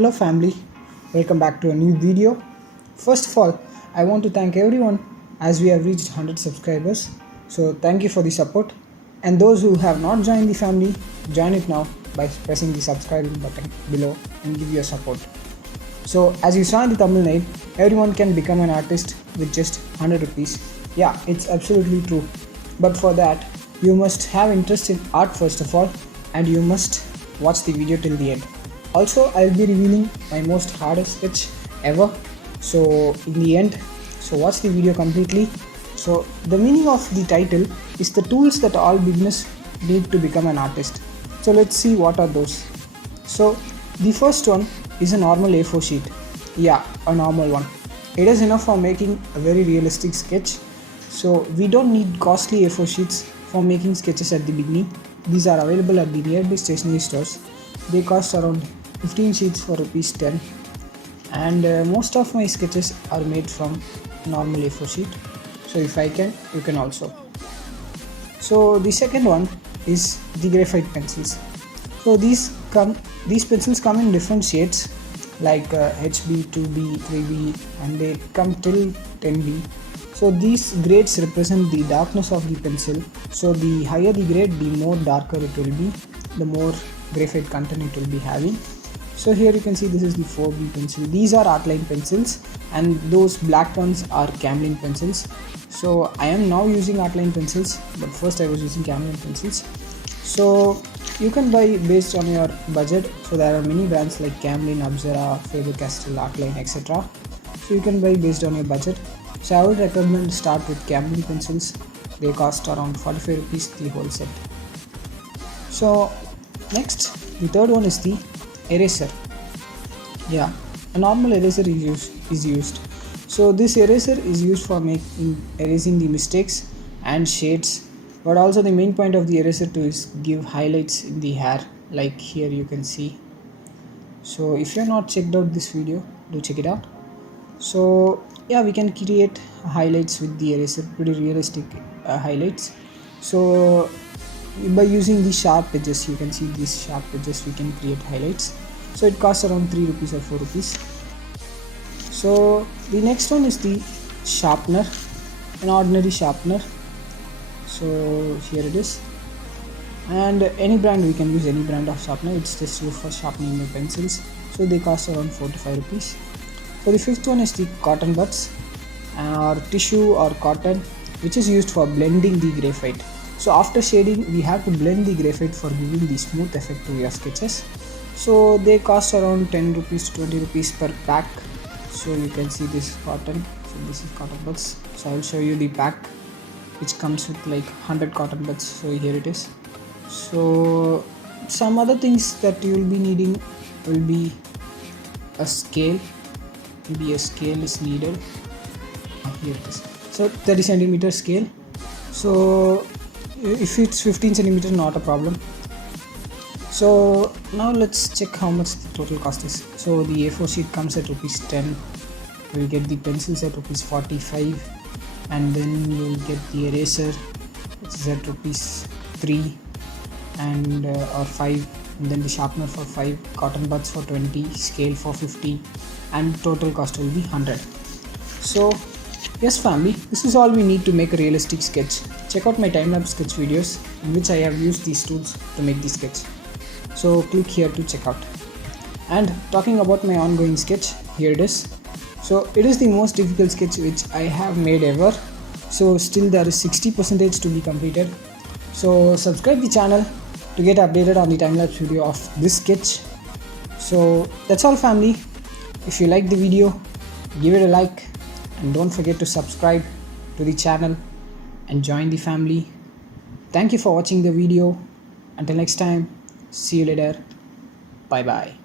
Hello family, welcome back to a new video. First of all, I want to thank everyone as we have reached 100 subscribers. So thank you for the support, and those who have not joined the family, join it now by pressing the subscribing button below and give your support. So as you saw in the thumbnail, everyone can become an artist with just 100 rupees. Yeah, it's absolutely true. But for that, you must have interest in art first of all, and you must watch the video till the end. Also, I'll be revealing my most hardest sketch ever. So in the end, so watch the video completely. So the meaning of the title is the tools that all beginners need to become an artist. So let's see what are those. So the first one is a normal A4 sheet. Yeah, a normal one. It is enough for making a very realistic sketch. So we don't need costly A4 sheets for making sketches at the beginning. These are available at the nearby stationery stores. They cost around 15 sheets for rupees 10, and most of my sketches are made from normal A4 sheet. So if I can, you can also. So the second one is the graphite pencils. So these pencils come in different shades like HB, 2B, 3B, and they come till 10B. So these grades represent the darkness of the pencil. So the higher the grade, the more darker it will be, the more graphite content it will be having. So here you can see this is the 4B pencil. These are outline pencils, and those black ones are Camlin pencils. So I am now using outline pencils, but first I was using Camlin pencils. So you can buy based on your budget. So there are many brands like Camlin, Abzera, Faber-Castell, Outline, etc. So you can buy based on your budget. So I would recommend start with Camlin pencils. They cost around 45 rupees the whole set. So next, the third one is the eraser. Yeah, a normal eraser is used. So this eraser is used for erasing the mistakes and shades, but also the main point of the eraser too is give highlights in the hair, like here you can see. So if you have not checked out this video, do check it out. So yeah, we can create highlights with the eraser, pretty realistic highlights. So by using the sharp edges, you can see these sharp edges, we can create highlights. So it costs around 3 rupees or 4 rupees. So the next one is the sharpener, an ordinary sharpener. So here it is, and any brand, we can use any brand of sharpener. It's just used for sharpening your pencils. So they cost around 4 to 5 rupees. So the fifth one is the cotton buds, or tissue or cotton, which is used for blending the graphite. So after shading, we have to blend the graphite for giving the smooth effect to your sketches. So they cost around 10 rupees to 20 rupees per pack. So you can see this cotton. So this is cotton buds. So I will show you the pack, which comes with like 100 cotton buds. So here it is. So some other things that you will be needing will be a scale. Maybe a scale is needed. Here it is. So 30 centimeter scale. So if it's 15 centimeter, not a problem. So now let's check how much the total cost is. So the A4 sheet comes at rupees 10. We'll get the pencils at rupees 45, and then you'll get the eraser, which is at rupees 3 and or 5, and then the sharpener for 5, cotton buds for 20, scale for 50, and total cost will be 100. So yes family, this is all we need to make a realistic sketch. Check out my time-lapse sketch videos in which I have used these tools to make the sketch. So click here to check out. And talking about my ongoing sketch, here it is. So it is the most difficult sketch which I have made ever. So still there is 60% to be completed. So subscribe the channel to get updated on the time-lapse video of this sketch. So that's all family. If you like the video, give it a like, and don't forget to subscribe to the channel and join the family. Thank you for watching the video. Until next time, see you later. Bye bye.